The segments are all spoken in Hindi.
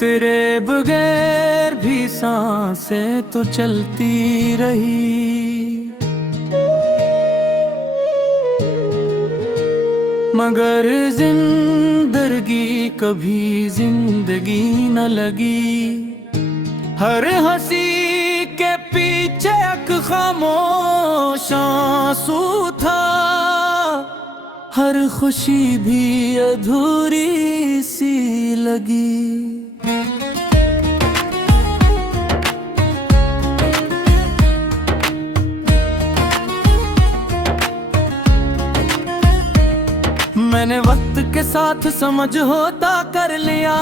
तेरे बगैर भी सांसें तो चलती रही, मगर जिंदगी कभी जिंदगी न लगी। हर हंसी के पीछे एक खामोश आंसू था, हर खुशी भी अधूरी सी लगी। मैंने वक्त के साथ समझ होता कर लिया,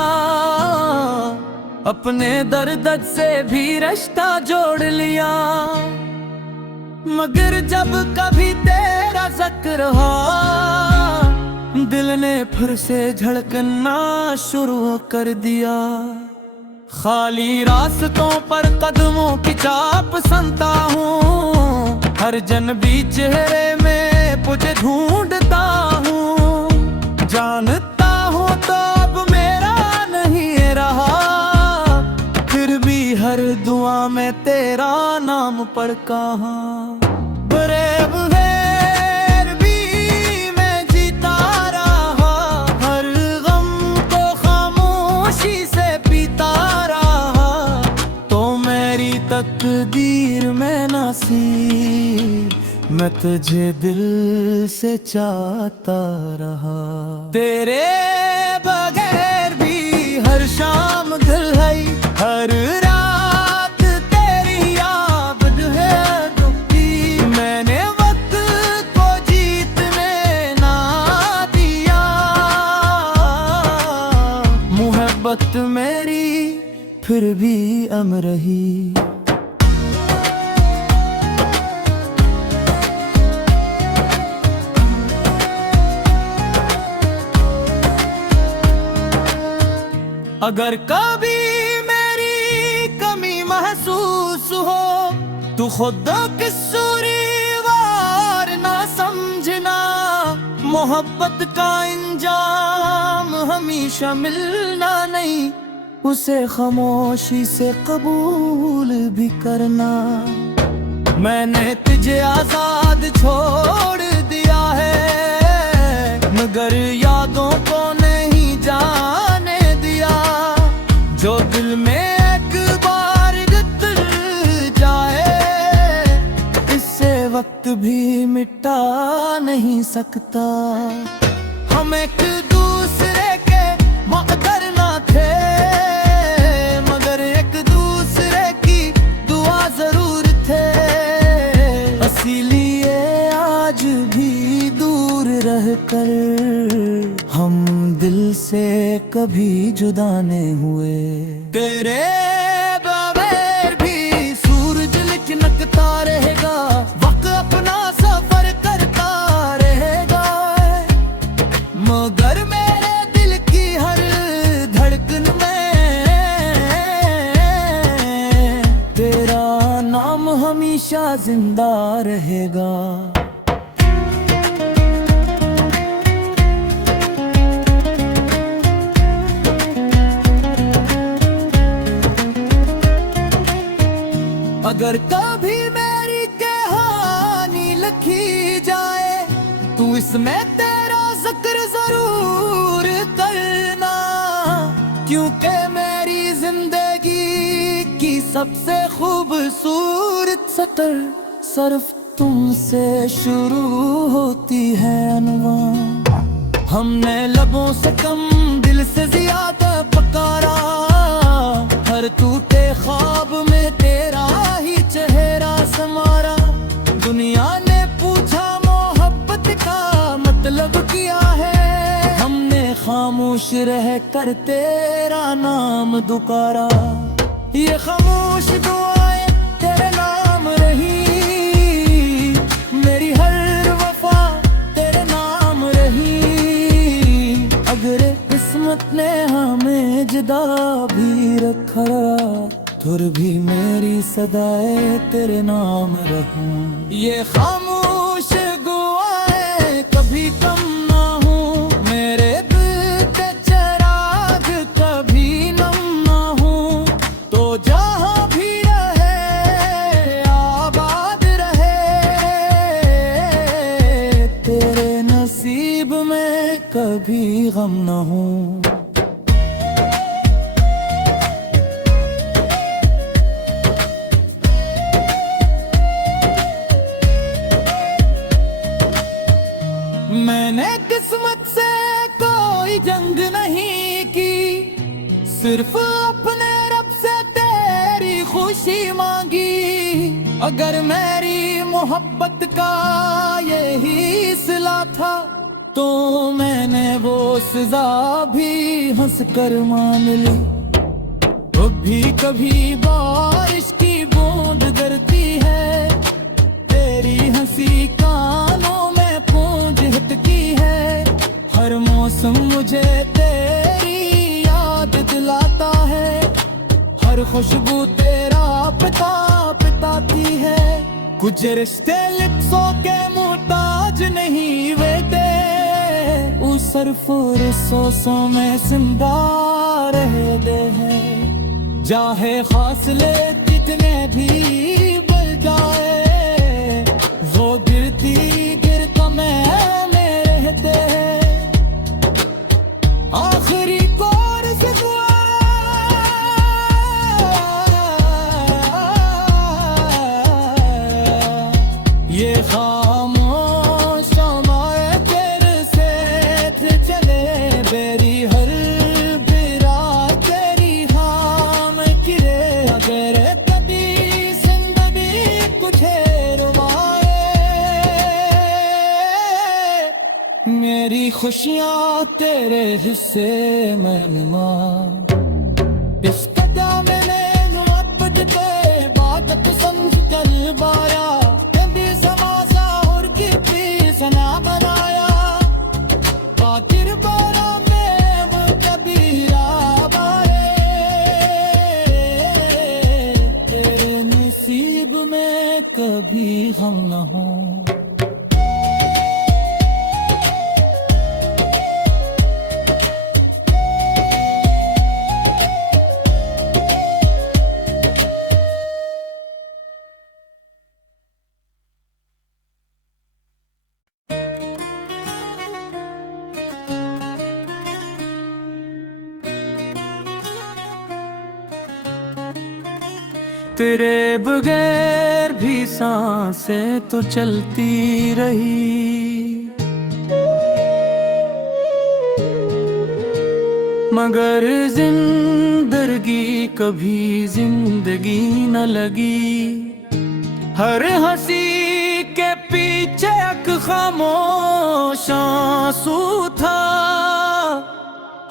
अपने दर्द से भी रिश्ता जोड़ लिया। मगर जब कभी तेरा जिक्र हो, दिल ने फिर से धड़कना शुरू कर दिया। खाली रास्तों पर कदमों की चाप सुनता हूँ, हर जनबी चेहरे में तुझे ढूंढता हूँ। जानता हूँ तो अब मेरा नहीं रहा, फिर भी हर दुआ में तेरा नाम पर कहाँ। बुरे बगैर भी मैं जीता रहा, हर गम को खामोशी से पीता रहा। तो मेरी तकदीर में नसीब, मैं तुझे दिल से चाहता रहा। तेरे बगैर भी हर शाम दिल है, हर रात तेरी याद है दुखी। मैंने वक्त को जीतने ना दिया, मोहब्बत मेरी फिर भी अमर रही। अगर कभी मेरी कमी महसूस हो, तू खुद कसूरवार ना समझना। मोहब्बत का इंजाम हमेशा मिलना नहीं, उसे खामोशी से कबूल भी करना। मैंने तुझे आजाद छोड़ दिया है, मगर यादों को नहीं जाने दिया। जो दिल में एक बार गुजर जाए, इससे वक्त भी मिटा नहीं सकता। हम एक दूसरे के मकदर ना थे, मगर एक दूसरे की दुआ जरूर थे। इसीलिए आज भी दूर रहकर हम दिल से कभी जुदा नहीं हुए। तेरे बगैर भी सूरज लिचनकता रहेगा, वक्त अपना सफर करता रहेगा। मगर मेरे दिल की हर धड़कन में तेरा नाम हमेशा जिंदा रहेगा। अगर कभी मेरी कहानी लिखी जाए, तू इसमें तेरा जिक्र जरूर करना। क्योंकि मेरी जिंदगी की सबसे खूबसूरत सतर सिर्फ तुमसे शुरू होती है अनवान। हमने लबों से कम दिल से ज्यादा पकारा, हर टूटे ख्वाब में तेरा ही चेहरा समारा। दुनिया ने पूछा मोहब्बत का मतलब क्या है, हमने खामोश रह कर तेरा नाम दुकारा। ये खामोश दुआएं तेरे नाम रही, मेरी हर वफा तेरे नाम रही। अगर किस्मत ने हमें जुदा भी रखा, फिर भी मेरी सदाएं तेरे नाम रहूं। ये खामोश दुआएं कभी कम ना हो, मेरे दिल के चिराग कभी नम ना गम न हो। मैंने किस्मत से कोई जंग नहीं की, सिर्फ अपने रब से तेरी खुशी मांगी। अगर मेरी मोहब्बत का यही सिला था तो मैंने वो सजा भी हंस कर मान ली। कभी कभी बारिश की बूंद गिरती है, तेरी हंसी कानों में गूंज हिटकी है। हर मौसम मुझे तेरी याद दिलाता है, हर खुशबू तेरा पिता पिताती है। कुछ रिश्ते लिप्सों के मुहताज नहीं वेते, उस सरफों में जिंदा रहते हैं। चाहे फासले कितने भी बढ़ जाए, वो गिरती गिर कमर में रहते हैं। आखिरी कोर से दुआ ये खामोश हमारे तेरे से चले, बेरी हर बिरा तेरी हाम किरे। अगर कभी जिंदगी कुछ रुवाए, मेरी खुशियाँ तेरे हिस्से में मिमा। इस कदा मैंने मोहब्बत पे बात समझ कर बाया, बनाया आखिर बारा में वो कबीरा बाए। तेरे नसीब में कभी हम न हो। तेरे बगैर भी सांसें तो चलती रही, मगर जिंदगी कभी जिंदगी न लगी। हर हंसी के पीछे एक खामोश आंसू था,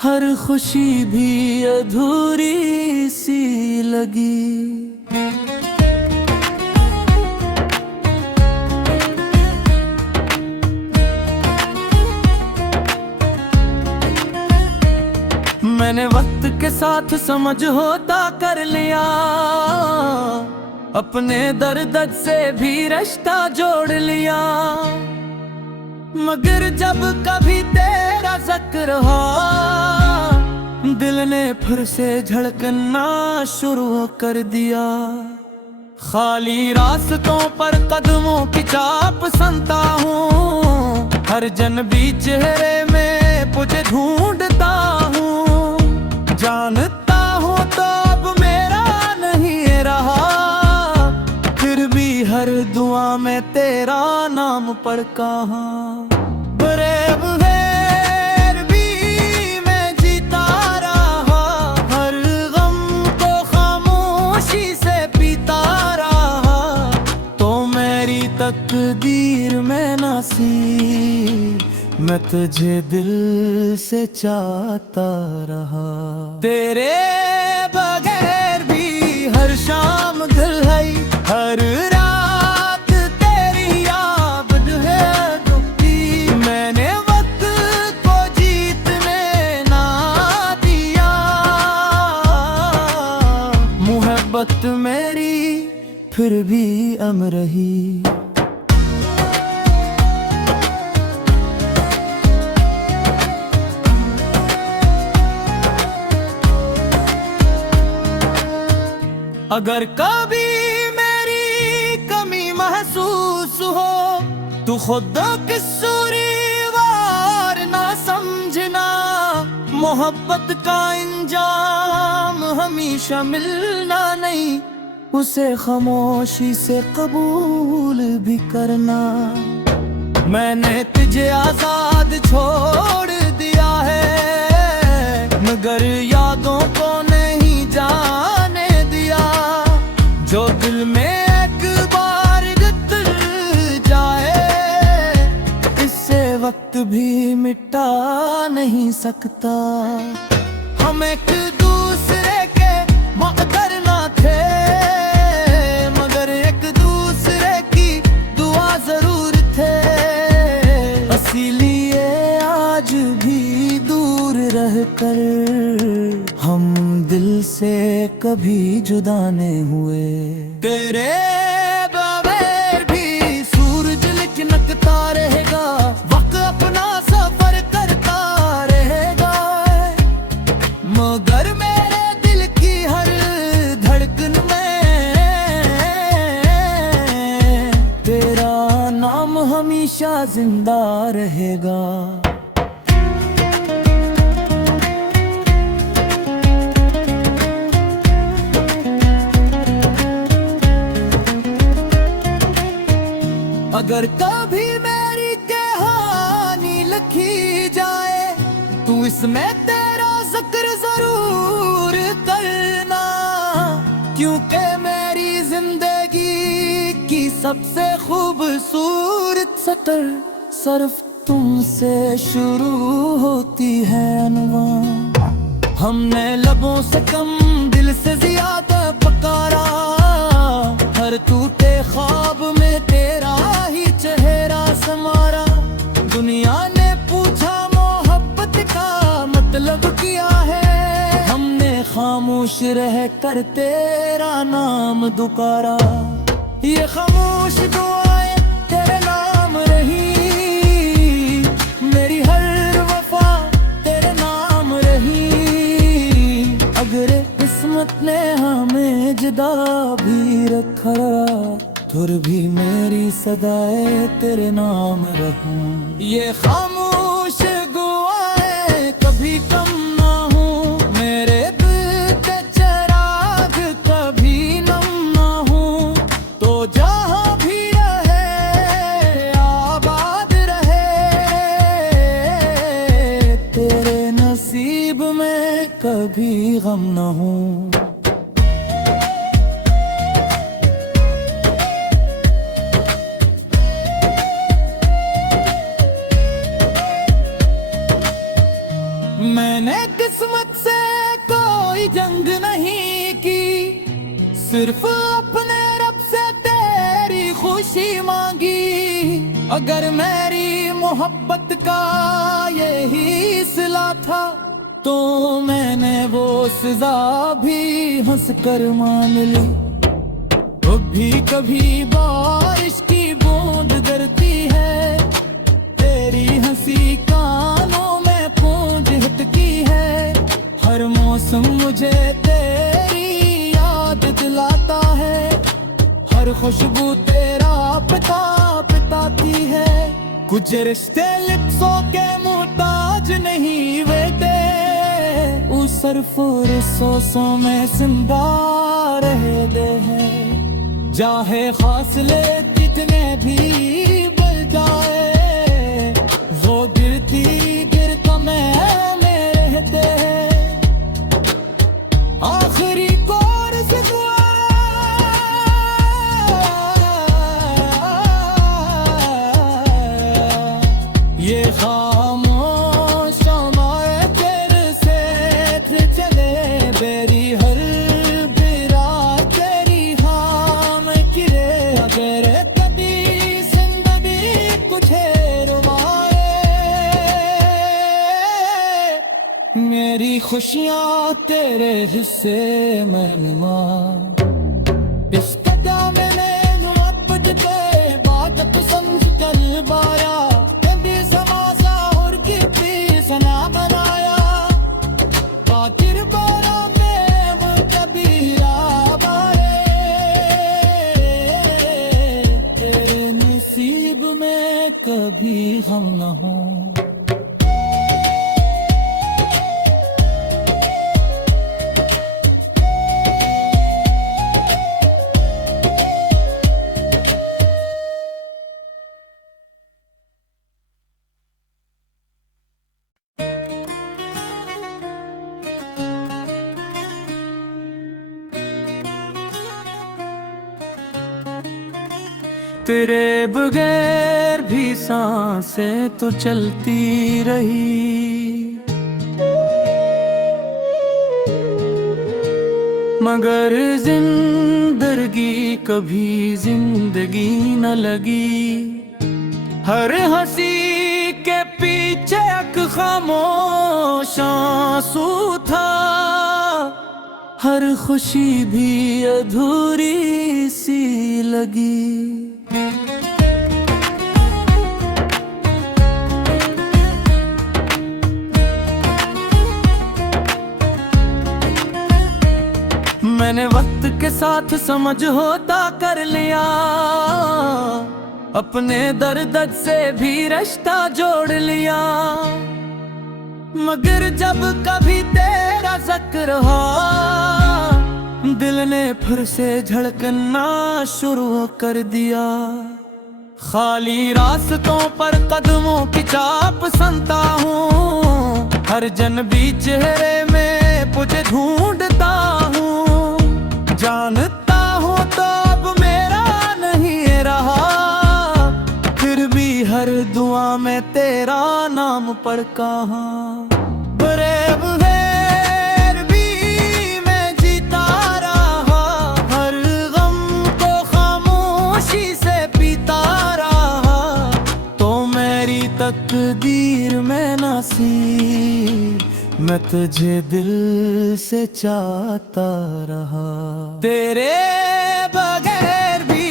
हर खुशी भी अधूरी सी लगी। मैंने वक्त के साथ समझौता कर लिया, अपने दर्द से भी रिश्ता जोड़ लिया। मगर जब कभी तेरा जिक्र हो, दिल ने फिर से धड़कना शुरू कर दिया। खाली रास्तों पर कदमों की चाप सुनता हूँ, हर जनबी चेहरे में तुझे ढूंढता हूँ। जानता हूँ तो अब मेरा नहीं रहा, फिर भी हर दुआ में तेरा नाम पर कहाँ। बुरे बगैर भी मैं जीता रहा, हर गम को खामोशी से पीता रहा। तो मेरी तकदीर में नसीब, मैं तुझे दिल से चाहता रहा। तेरे बगैर भी हर शाम दिल है, हर रात तेरी याद है दुखी। मैंने वक्त को जीतने ना दिया, मोहब्बत मेरी फिर भी अमर रही। अगर कभी मेरी कमी महसूस हो, तू खुद कसूरीवार ना समझना। मोहब्बत का इंजाम हमेशा मिलना नहीं, उसे खामोशी से कबूल भी करना। मैंने तुझे आजाद छोड़ दिया है, मगर यादों को नहीं जाने दिया। जो दिल में एक बार गुजर जाए, इससे वक्त भी मिटा नहीं सकता। हम एक दूसरे के मकदर ना थे, मगर एक दूसरे की दुआ जरूर थे। इसीलिए आज भी दूर रहकर हम दिल से कभी जुदा नहीं हुए। तेरे बगैर भी सूरज लिचनकता रहेगा, वक्त अपना सफर करता रहेगा। मगर मेरे दिल की हर धड़कन में तेरा नाम हमेशा जिंदा रहेगा। अगर कभी मेरी कहानी लिखी जाए, तू इसमें तेरा जिक्र जरूर करना। क्योंकि मेरी जिंदगी की सबसे खूबसूरत सतर सिर्फ तुमसे शुरू होती है अनवान। हमने लबों से कम दिल से ज्यादा पकारा, हर टूटे ख्वाब में तेरा ही चेहरा समारा। दुनिया ने पूछा मोहब्बत का मतलब क्या है, हमने खामोश रह कर तेरा नाम दुकारा। ये खामोश दुआएं तेरे नाम रही, मेरी हर वफा तेरे नाम रही। अगर किस्मत ने हमें जुदा भी रखा, फिर भी मेरी सदाएं तेरे नाम रहूं। ये खामोश दुआएं कभी कम ना हो, मेरे दिल के चिराग कभी नम ना हो। तो जहां भी रहे आबाद रहे, तेरे नसीब में कभी गम ना हो। मैंने किस्मत से कोई जंग नहीं की, सिर्फ अपने रब से तेरी खुशी मांगी। अगर मेरी मोहब्बत का यही सिला था, तो मैंने वो सजा भी हंस कर मान ली। कभी कभी बारिश की बूंद गिरती है, तेरी हंसी कानों में गूंज उठती है। हर मौसम मुझे तेरी याद दिलाता है, हर खुशबू तेरा पता बताती है। कुछ रिश्ते लिप्सों के मुहताज नहीं बेटे, उस सरफों में जिंदा रहते हैं। चाहे फासले कितने भी बढ़ जाए, वो गिरती गिरता में रहते हैं। आखिरी कोर्स दुआ ये खामोश हमारे तेरे से चले, बेरी हर बिरा तेरी हाम किरे। अगर कभी जिंदगी कुछ रुवाए, मेरी खुशियाँ तेरे हिस्से मेहमा। इस कदा मैंने मोहब्बत पे बात पसंद कर बाया, कभी हम न हो। तेरे बगैर भी सांसें तो चलती रही, मगर जिंदगी कभी जिंदगी न लगी। हर हंसी के पीछे एक खामोश आंसू था, हर खुशी भी अधूरी सी लगी। मैंने वक्त के साथ समझौता कर लिया, अपने दर्द से भी रिश्ता जोड़ लिया, मगर जब कभी तेरा जिक्र हो, दिल ने फिर से धड़कना शुरू कर दिया। खाली रास्तों पर कदमों की चाप सुनता हूँ, हर जनबी चेहरे में तुझे ढूंढता हूँ। जानता हूँ तो अब मेरा नहीं रहा, फिर भी हर दुआ में तेरा नाम पर कहाँ। बुरे बगैर भी मैं जीता रहा, हर गम को खामोशी से पीता रहा, तो मेरी तकदीर में नसीब मैं तुझे दिल से चाहता रहा। तेरे बगैर भी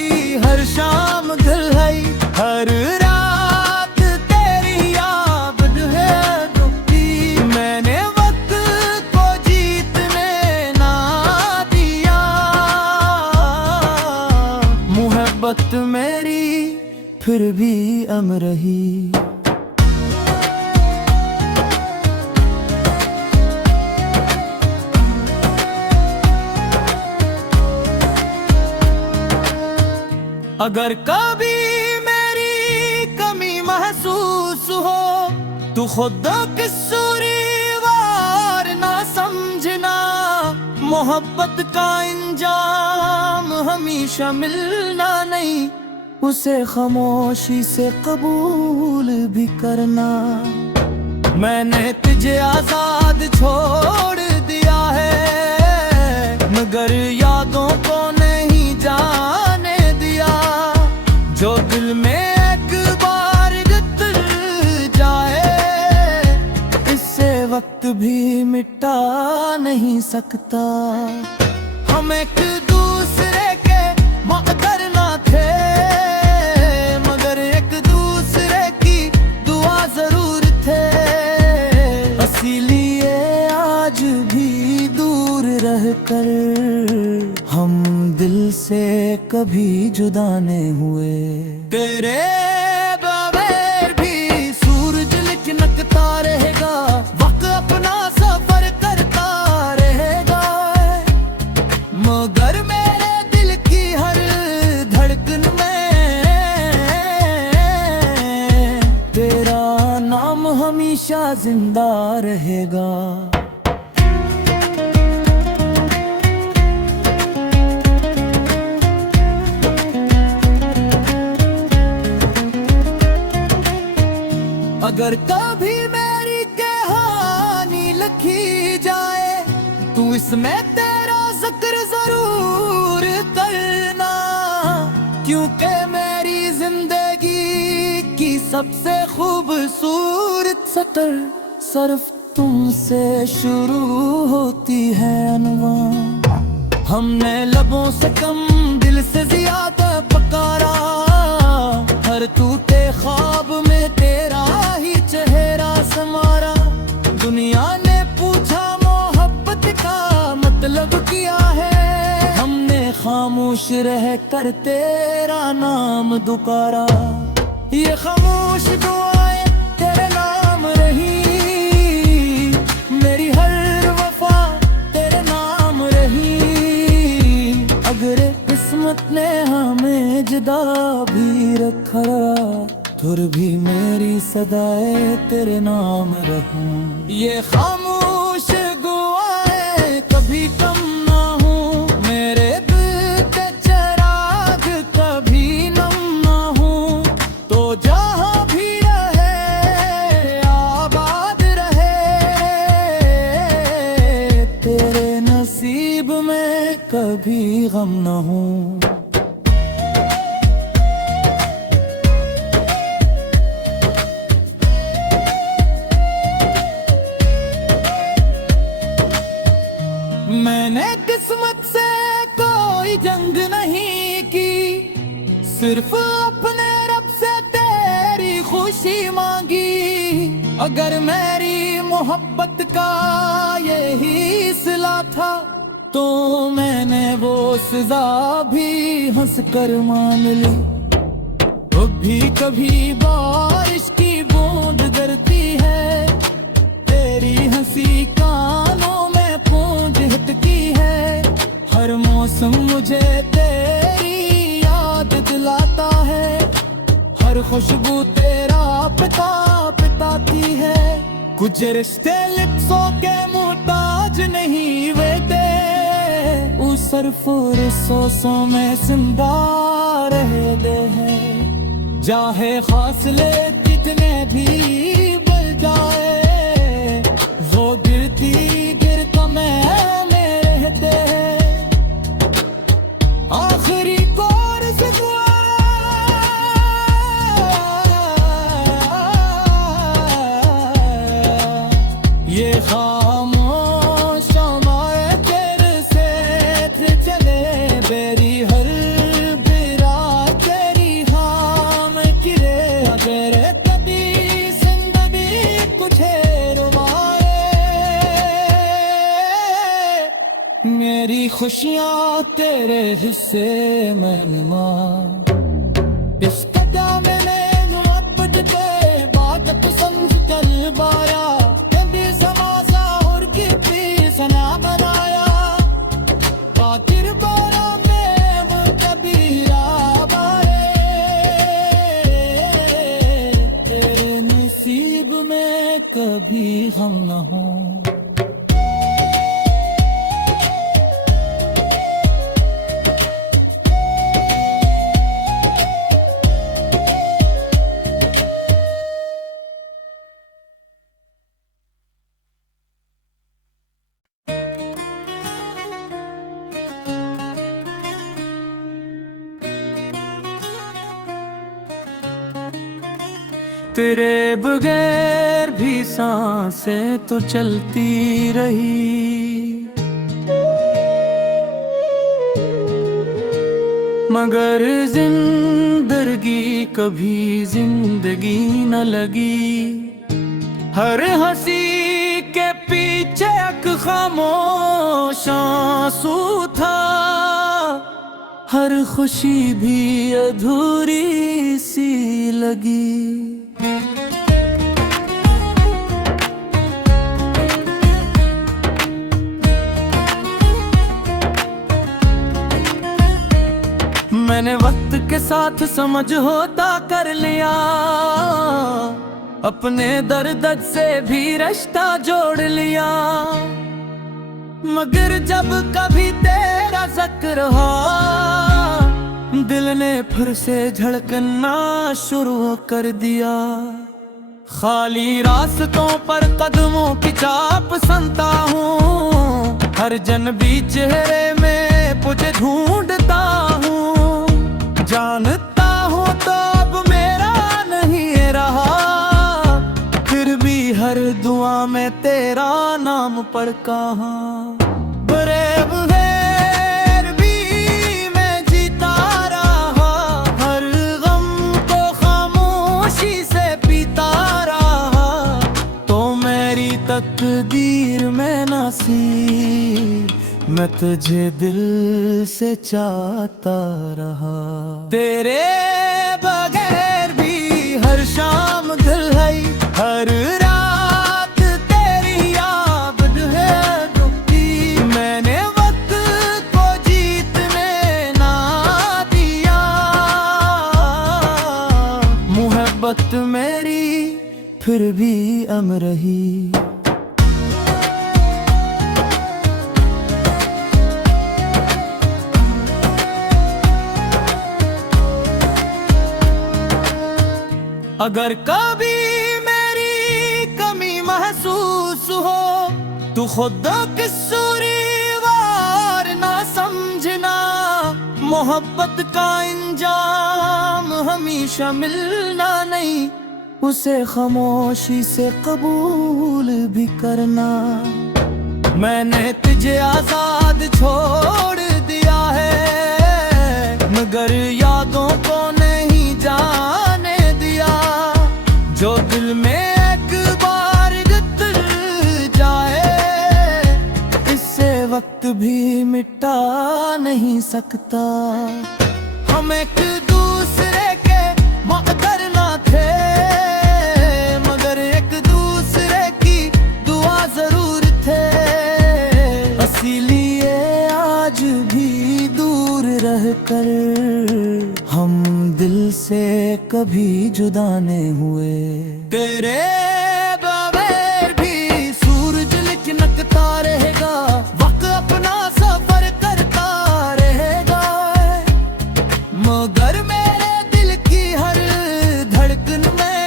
हर शाम दिल है, हर रात तेरी याद है दुखी। मैंने वक्त को जीतने ना दिया, मोहब्बत मेरी फिर भी अमर रही। अगर कभी मेरी कमी महसूस हो, तू खुद कसूरवार ना समझना। मोहब्बत का इंजाम हमेशा मिलना नहीं, उसे खामोशी से कबूल भी करना। मैंने तुझे आजाद छोड़ दिया है, मगर यादों को नहीं जाने दिया। जो दिल में एक बार गुजर जाए, इससे वक्त भी मिटा नहीं सकता। हम एक दूसरे के मकदर ना थे, मगर एक दूसरे की दुआ जरूर थे। इसीलिए आज भी दूर रहकर हम दिल से कभी जुदा नहीं हुए। तेरे बगैर भी सूरज लिचनकता रहेगा, वक्त अपना सफर करता रहेगा, मगर मेरे दिल की हर धड़कन में तेरा नाम हमेशा जिंदा रहेगा। अगर कभी मेरी कहानी लिखी जाए, तू इसमें तेरा जिक्र जरूर करना, क्योंकि मेरी जिंदगी की सबसे खूबसूरत सतर सिर्फ तुमसे शुरू होती है अनवान। हमने लबों से कम दिल से ज्यादा पकारा, हर टूटे ख्वाब में तेरा ही चेहरा समारा। दुनिया ने पूछा मोहब्बत का मतलब क्या है, हमने खामोश रह कर तेरा नाम दुकारा। ये खामोश दुआएं तेरे नाम रही, मेरी हर वफा तेरे नाम रही। अगर किस्मत ने हमें जुदा भी रखा, फिर भी मेरी सदाएं तेरे नाम रहूं। ये खामोश दुआएं कभी कम ना हो, मेरे दिल के चिराग कभी नम ना हम न हों। मैंने किस्मत से कोई जंग नहीं की, सिर्फ अपने रब से तेरी खुशी मांगी। अगर मेरी मोहब्बत का यही सिला था तो मैंने वो सजा भी हंस कर मान ली। कभी कभी बारिश की बूंद गिरती है, तेरी हंसी कानों में गूंज हिटती है। हर मौसम मुझे तेरी याद दिलाता है, हर खुशबू तेरा पिता पिताती है। कुछ रिश्ते लिप्सों के मुहताज नहीं वेते, उस सरफुर सोसों में जिंदा रहते हैं। चाहे फासले कितने भी बढ़ जाए, वो गिरती गिर कमर में रहते हैं। आखिरी कोर्स दुआ ये खामोश शमाए तेरे से चले, बेरी हर बिरा तेरी खाम किरे। अगर कभी जिंदगी कुछ रुवाए, मेरी खुशियाँ तेरे हिस्से में इस कदा मैंने मोहब्बत के बात समझ कर बाया। कभी समाजा और की सना बनाया, बाकिर बारा में वो कबीरा बाए। तेरे नसीब में कभी हम न हों। तेरे बगैर भी सांसें तो चलती रही, मगर जिंदगी कभी जिंदगी न लगी। हर हंसी के पीछे एक खामोश आंसू था, हर खुशी भी अधूरी सी लगी। मैंने वक्त के साथ समझौता कर लिया, अपने दर्द से भी रिश्ता जोड़ लिया। मगर जब कभी तेरा जिक्र हो, दिल ने फिर से धड़कना शुरू कर दिया। खाली रास्तों पर कदमों की चाप सुनता हूँ, हर जनबी चेहरे में तुझे ढूंढता हूँ। जानता हूँ तो अब मेरा नहीं रहा, फिर भी हर दुआ में तेरा नाम पर कहाँ। बुरे बगैर भी मैं जीता रहा, हर गम को खामोशी से पीता रहा। तो मेरी तकदीर में नसीब, मैं तुझे दिल से चाहता रहा। तेरे बगैर भी हर शाम दिल है, हर रात तेरी याद है दुखी। मैंने वक्त को जीतने ना दिया, मोहब्बत मेरी फिर भी अमर रही। अगर कभी मेरी कमी महसूस हो, तो खुद कसूरीवार ना समझना। मोहब्बत का इंजाम हमेशा मिलना नहीं, उसे खामोशी से कबूल भी करना। मैंने तुझे आजाद छोड़ दिया है, मगर यादों को नहीं जाने दिया। जो दिल में एक बार गुजर जाए, इससे वक्त भी मिटा नहीं सकता। हम एक दूसरे के मकदर ना थे, मगर एक दूसरे की दुआ जरूर थे। इसीलिए आज भी दूर रहकर हम दिल से कभी जुदा नहीं हुए। तेरे बगैर भी सूरज लिचनकता रहेगा, वक्त अपना सफर करता रहेगा। मगर मेरे दिल की हर धड़कन में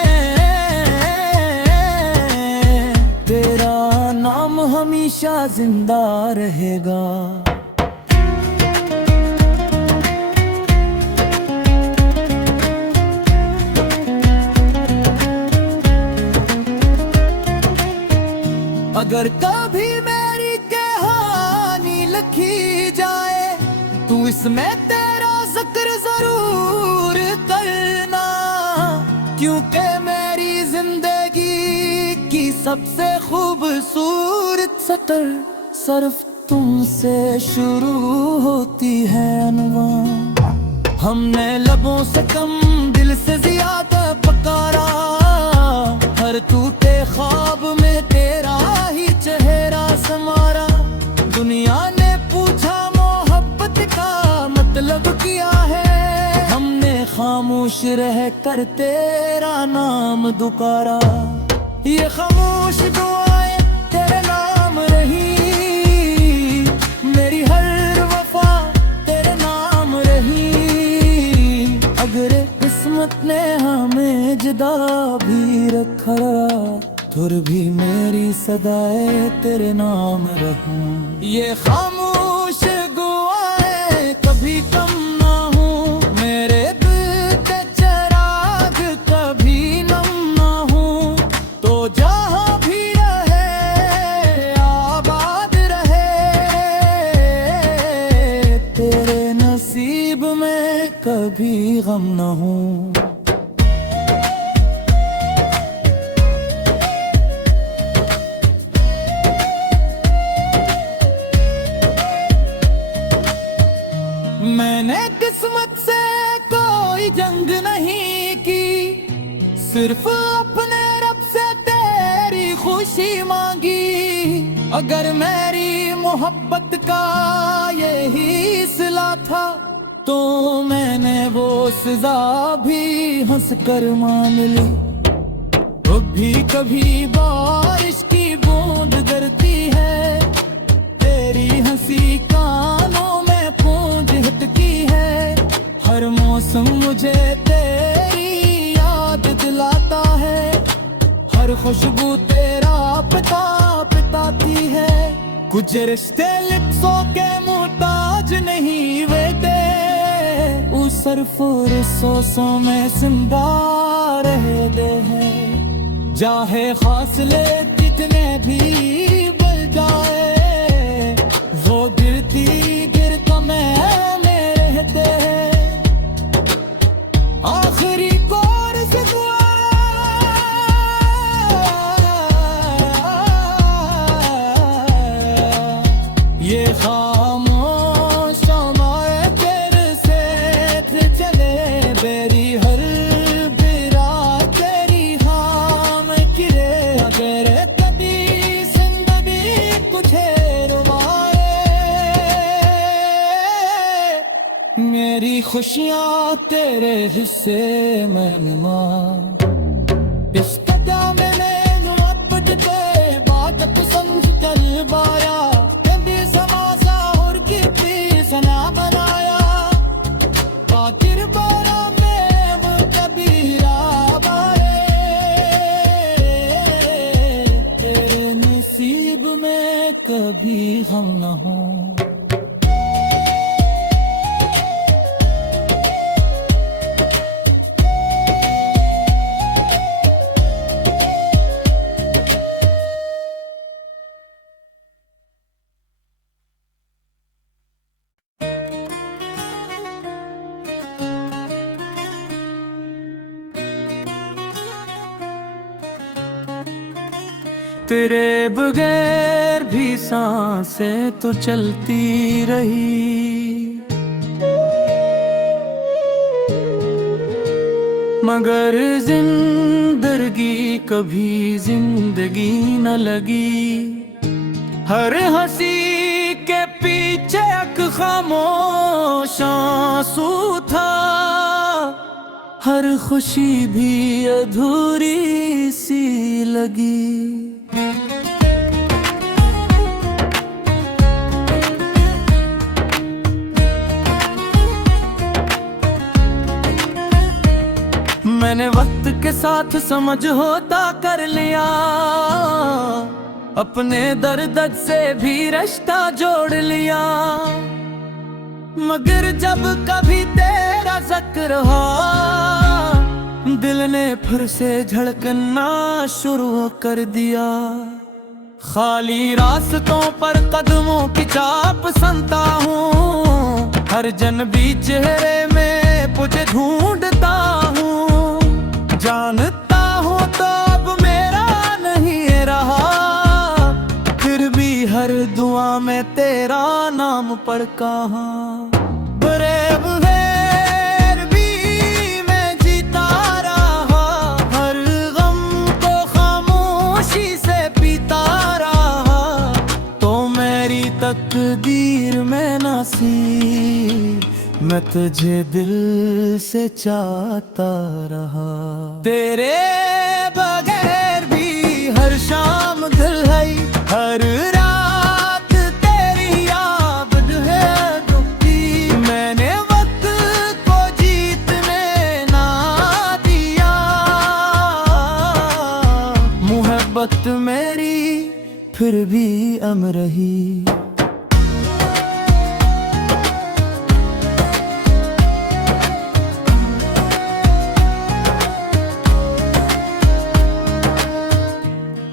तेरा नाम हमेशा जिंदा रहेगा। अगर कभी मेरी कहानी लिखी जाए, तू इसमें तेरा जिक्र जरूर करना। क्योंकि मेरी जिंदगी की सबसे खूबसूरत सतर सिर्फ तुमसे शुरू होती है अनवा। हमने लबों से कम दिल से ज्यादा पकारा, हर टूटे ख्वाब में तेरा ही चेहरा समारा। दुनिया ने पूछा मोहब्बत का मतलब क्या है, हमने खामोश रह कर तेरा नाम दुकारा। ये खामोश दुआएं तेरे नाम रही, मेरी हर वफा तेरे नाम रही। अगर किस्मत ने हमें जुदा भी रखा, फिर भी मेरी सदाएं तेरे नाम रहूं। ये खामोश दुआएं कभी कम ना हो, मेरे दिल के चिराग कभी नम ना हो। तो जहां भी रहे आबाद रहे, तेरे नसीब में कभी गम ना हो। मैंने किस्मत से कोई जंग नहीं की, सिर्फ अपने रब से तेरी खुशी मांगी। अगर मेरी मोहब्बत का यही सिला था, तो मैंने वो सजा भी हंस कर मान ली। कभी कभी बारिश की बूंद गिरती है, तेरी हंसी कानों में गूंज उठती है। हर मौसम मुझे तेरी याद दिलाता है, हर खुशबू तेरा पता पिताती है। कुछ रिश्ते लिप्सों के मोहताज नहीं वेते, उस सरफों में जिंदा रहते हैं। चाहे फासले कितने भी बढ़ जाए, वो गिरती गिरता में रहते हैं। आखिरी कोर से दुआ, ये खामोश हमारे तेरे से चले बेरी हर बिरा तेरी हाम किरे। अगर कभी जिंदगी कुछ रुवाए, मेरी खुशियाँ तेरे हिस्से में मिमा। इस कदा मैंने मोहब्बत पे बात पसंद कर बाया, कभी हम न हो। तेरे बगैर भी सांसें तो चलती रही, मगर जिंदगी कभी जिंदगी न लगी। हर हंसी के पीछे एक खामोश आंसू था, हर खुशी भी अधूरी सी लगी। मैंने वक्त के साथ समझौता कर लिया, अपने दर्द से भी रिश्ता जोड़ लिया, मगर जब कभी तेरा जिक्र हो, दिल ने फिर से धड़कना शुरू कर दिया। खाली रास्तों पर कदमों की चाप सुनता हूँ, हर जनबी चेहरे में तुझे ढूंढता हूँ। जानता हूँ तो अब मेरा नहीं रहा, फिर भी हर दुआ में तेरा नाम पर कहाँ। बुरे बगैर भी मैं जीता रहा, हर गम को खामोशी से पीता रहा, तो मेरी तकदीर में नसीब मैं तुझे दिल से चाहता रहा। तेरे बगैर भी हर शाम दिल है, हर रात तेरी याद है दुखी। मैंने वक्त को जीतने ना दिया, मोहब्बत मेरी फिर भी अमर रही।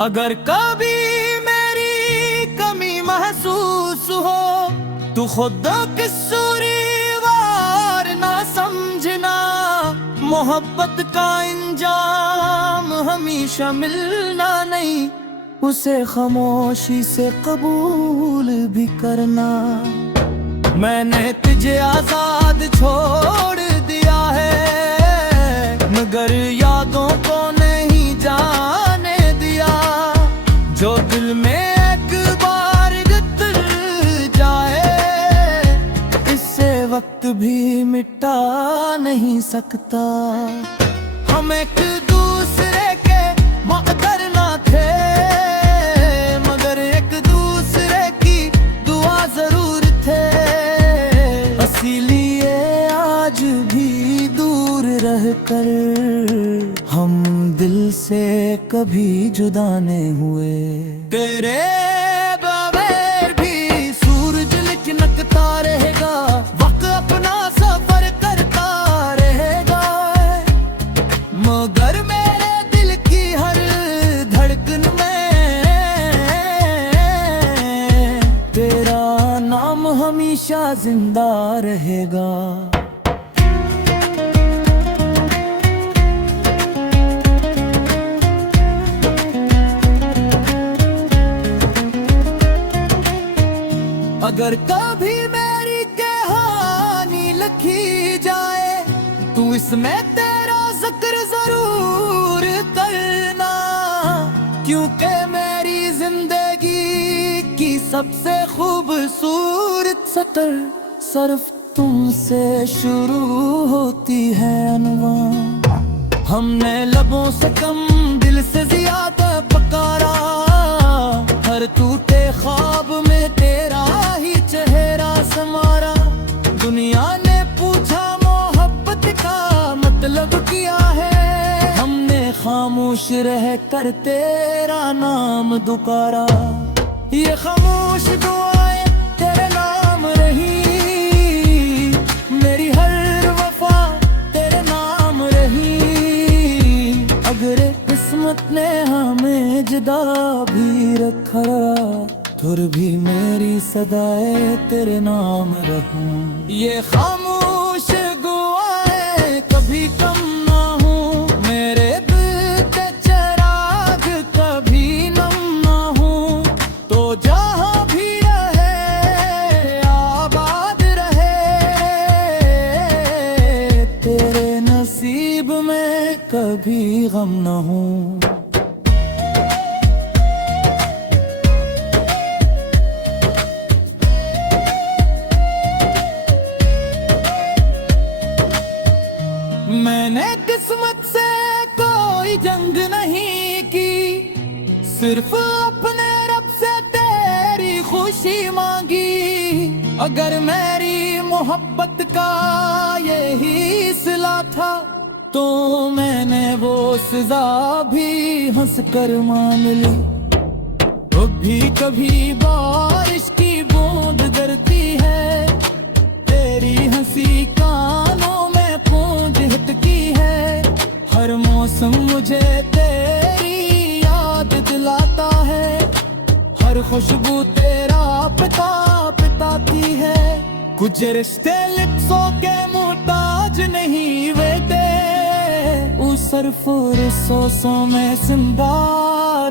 अगर कभी मेरी कमी महसूस हो, तू खुद कसूरवार ना समझना। मोहब्बत का इंजाम हमेशा मिलना नहीं, उसे खामोशी से कबूल भी करना। मैंने तुझे आजाद छोड़ दिया है, मगर यादों को नहीं जाने दिया। जो दिल में एक बार गुजर जाए, इससे वक्त भी मिटा नहीं सकता। हम एक दूसरे के मुक़द्दर ना थे, मगर एक दूसरे की दुआ जरूर थे। इसीलिए आज भी दूर रहकर हम दिल से कभी जुदा नहीं हुए। तेरे बगैर भी सूरज लिचनकता रहेगा, वक्त अपना सफर करता रहेगा, मगर मेरे दिल की हर धड़कन में तेरा नाम हमेशा जिंदा रहेगा। अगर कभी मेरी कहानी लिखी जाए, तू इसमें तेरा जिक्र जरूर करना, क्योंकि मेरी जिंदगी की सबसे खूबसूरत सतर सिर्फ तुमसे शुरू होती है अनवान। हमने लबों से कम दिल से ज्यादा पकारा, हर टूटे ख्वाब में तेरा ही चेहरा समारा। दुनिया ने पूछा मोहब्बत का मतलब क्या है, हमने खामोश रह कर तेरा नाम दुकारा। ये खामोश दुआएं तेरे नाम रही, मेरी हर वफा तेरे नाम रही। अगर किस्मत ने हमें जुदा भी रखा, फिर भी मेरी सदाएं तेरे नाम रहूं। ये खामोश दुआएं कभी कम ना हो, मेरे दिल के चिराग कभी नम ना में कभी गम न हो। मैंने किस्मत से कोई जंग नहीं की, सिर्फ अपने रब से तेरी खुशी मांगी। अगर मेरी मोहब्बत का यही सिला था तो मैंने वो सजा भी हंस कर मान ली। कभी कभी बारिश की बूंद गिरती है, तेरी हंसी कानों में गूंज हिटकी है। हर मौसम मुझे तेरी याद दिलाता है, हर खुशबू तेरा पिता पिताती है। कुछ रिश्ते लिप्सों के मोहताज नहीं वेते, उस सरफुर सोसों में जिंदा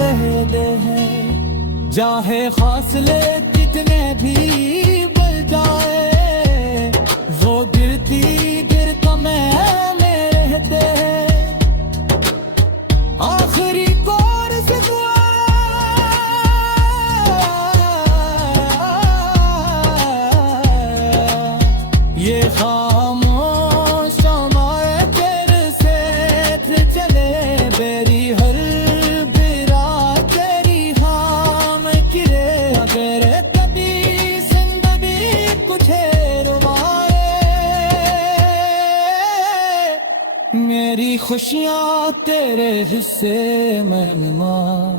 रहते हैं। चाहे फासले कितने भी बढ़ जाए, वो गिरती गिर कमर में रहते हैं। आखिरी कोर से दुआ, ये खामोश हमारे तेरे से चले बेरी हर बिरा तेरी हाम किरे। अगर कभी जिंदगी कुछ रुवाए, मेरी खुशियाँ तेरे हिस्से में मेहमान।